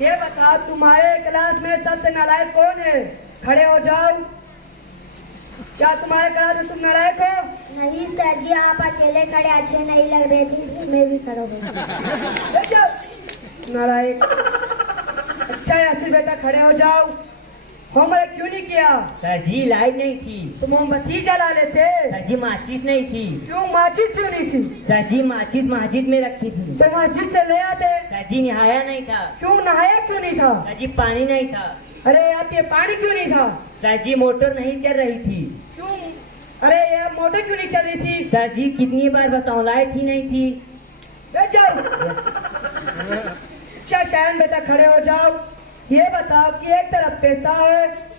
ये बताओ तुम्हारे क्लास में सबसे नालायक कौन है? खड़े हो जाओ। क्या तुम्हारे क्लास में तुम नालायक हो? नहीं सर जी, आप अकेले खड़े अच्छे नहीं लग रहे थे, मैं भी खड़ा हूँ। नालायक। अच्छा यासिर बेटा खड़े हो जाओ। होमवर्क क्यों नहीं किया? सर जी लाइट नहीं थी। तो मोमबत्ती जला लेते। सर जी माचिस नहीं थी। क्यों माचिस क्यों नहीं थी? सर जी माचिस मस्जिद में रखी थी। तो मस्जिद से ले आते। सर जी नहाया नहीं था। क्यों नहाया क्यों नहीं था? सर जी पानी नहीं था। अरे आप ये पानी क्यों नहीं था? सर जी मोटर नहीं चल रही थी। क्यों? अरे यार मोटर क्यों नहीं चल रही थी? सर जी कितनी बार बताऊं, लाइट ही नहीं थी। अच्छा शायन बेटा खड़े हो जाओ। ये बताओ कि एक तरफ पैसा हो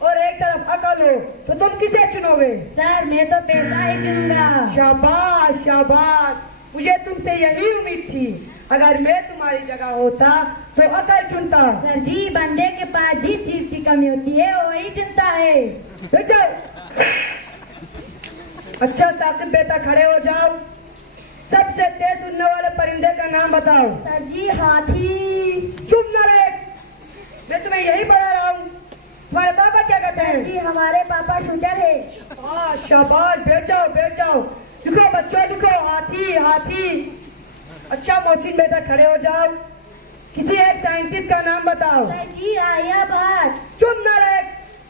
और एक तरफ अकल हो, तो तुम किसे चुनोगे? सर मैं तो पैसा ही चुनूंगा। शाबाश शाबाश, मुझे तुमसे यही उम्मीद थी। अगर मैं तुम्हारी जगह होता तो अकल चुनता। सर जी बंदे के पास जिस चीज की कमी होती है वही चुनता है। अच्छा साकिब बेटा खड़े हो जाओ। सबसे तेज उड़ने वाले परिंदे का नाम बताओ। सर जी हाथी। चुप न रहे, मैं तुम्हें यही पढ़ा रहा हूँ। तुम्हारे पापा क्या कहते हैं? जी हमारे पापा शूटर है। शाबाश, बैठ जाओ बैठ जाओ। लिखो बच्चों लिखो, हाथी हाथी। अच्छा मोहसिन बेटा खड़े हो जाओ। किसी एक साइंटिस्ट का नाम बताओ। सर जी आर्यभट्ट। चुप न रहे,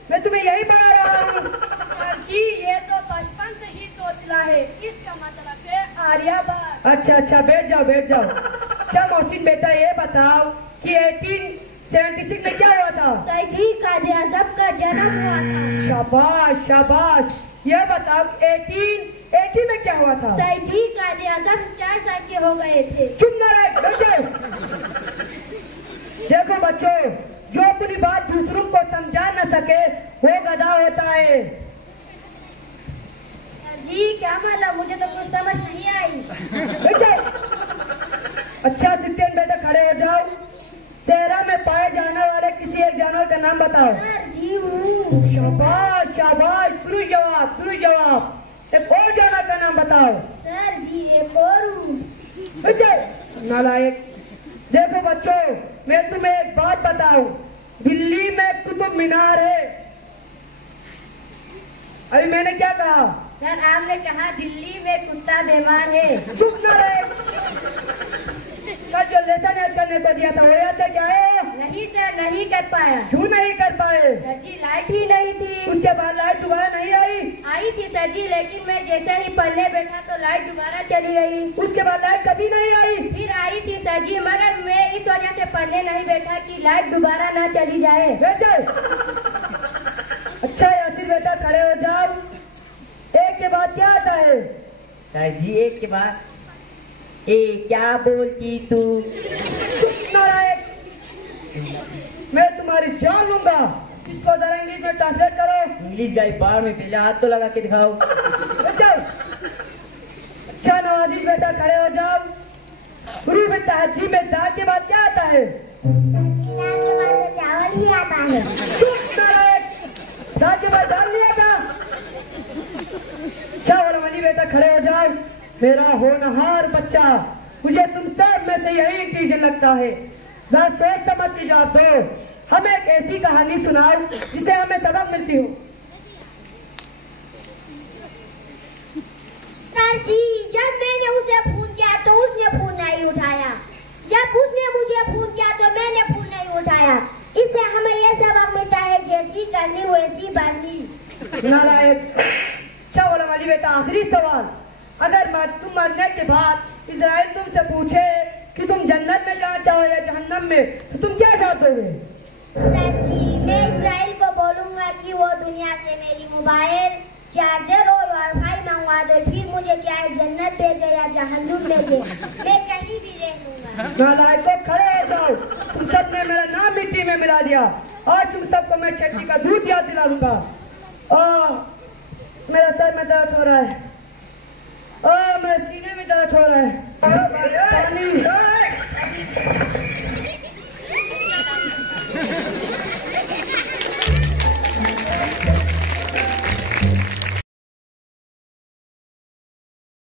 मैं तुम्हें यही पढ़ा रहा हूँ। सर जी ये तो बचपन से ही सोचना है, इसका मतलब है आर्यभट्ट। अच्छा अच्छा बैठ जाओ बैठ जाओ। अच्छा मोहसिन बेटा ये बताओ कि 1876 में क्या हुआ था? सर जी कायदे आज़म का जन्म हुआ था। शाबाश शाबाश। ये बताओ 1880 में क्या हुआ था? सर जी कायदे आज़म 4 साल के हो गए थे। चुप न रहे, बैठ जाओ। देखो बच्चों, जो अपनी बात दूसरों को समझा न सके वो गधा होता है। सर जी क्या मालूम, मुझे तो कुछ समझ नहीं आई। बैठ जाओ। अच्छा सिट्टेन बेटा खड़े हो जाओ। सहरा में पाए जाने वाले किसी एक जानवर का नाम बताओ। सर जी ऊँट। शाबाश शाबाश, दुरुस्त जवाब दुरुस्त जवाब। एक और जानवर का नाम बताओ। सर जी एक और ऊँट। नालायक। देखो बच्चों, मैं तुम्हें एक बात बताऊं। दिल्ली में कुतुब मीनार है। अभी मैंने क्या कहा? सर आपने कहा दिल्ली में कुत्ता बीमार है। चुप न रहे। कल जो लेसन याद करने को दिया था वो याद है क्या है? नहीं सर नहीं कर पाया। क्यों नहीं कर पाए? सर जी लाइट ही नहीं थी। उसके बाद लाइट दोबारा नहीं आई? आई थी सर जी, लेकिन मैं जैसे ही पढ़ने बैठा तो लाइट दोबारा चली गई। उसके बाद लाइट कभी नहीं आई? फिर आई थी सर जी, मगर मैं इस वजह से पढ़ने नहीं बैठा कि लाइट दोबारा ना चली जाए। अच्छा यासिर बेटा खड़े हो जाओ। एक के बाद क्या आता है? सर जी एक के बाद ए क्या बोलती तू। नालायक, मैं तुम्हारी जान लूंगा। इसको जरा इंग्लिश में ट्रांसलेट करो। इंग्लिश गाई बाढ़ में पहले हाथ तो लगा के दिखाओ। अच्छा नवाजिश बेटा खड़े हो जाओ। हुरूफ तहज्जी में दाल के बाद क्या आता है? दाल के बाद तो चावल ही आता है। दाल के बाद दाल लिया था। चावल वाली बेटा खड़े हो जाओ। मेरा होनहार बच्चा, मुझे तुम सब में से यही इंटेलिजेंट लगता है। जरा सोच समझ के जवाब दो। हमें एक ऐसी कहानी सुनाओ जिसे हमें सबक मिलती हो। सर जी जब मैंने उसे फोन किया तो उसने फोन नहीं उठाया, जब उसने मुझे फोन किया तो मैंने फोन नहीं उठाया। इससे हमें यह सबक मिलता है जैसी करनी वैसी बननी। नालायक। चावल वाली बेटा आखिरी सवाल। अगर तुम मरने के बाद इजराइल तुमसे पूछे कि तुम जन्नत में जाना चाहो या जहन्नम में, तो तुम क्या चाहोगे? सर जी मैं इजराइल को बोलूंगा कि वो दुनिया से मेरी मोबाइल, चार्जर और वाईफाई मंगवा दो, फिर मुझे चाहे जन्नत भेजे या जहन्नुम भेजे, मैं कहीं भी रह लूंगा। नालायक को खड़े हो जाओ। तुम सबने मेरा नाम मिट्टी में मिला दिया और तुम सबको मैं छठी का दूध याद दिला दूंगा। मेरा सर में दर्द हो रहा है। मेरे सीने में दर्द हो रहा है।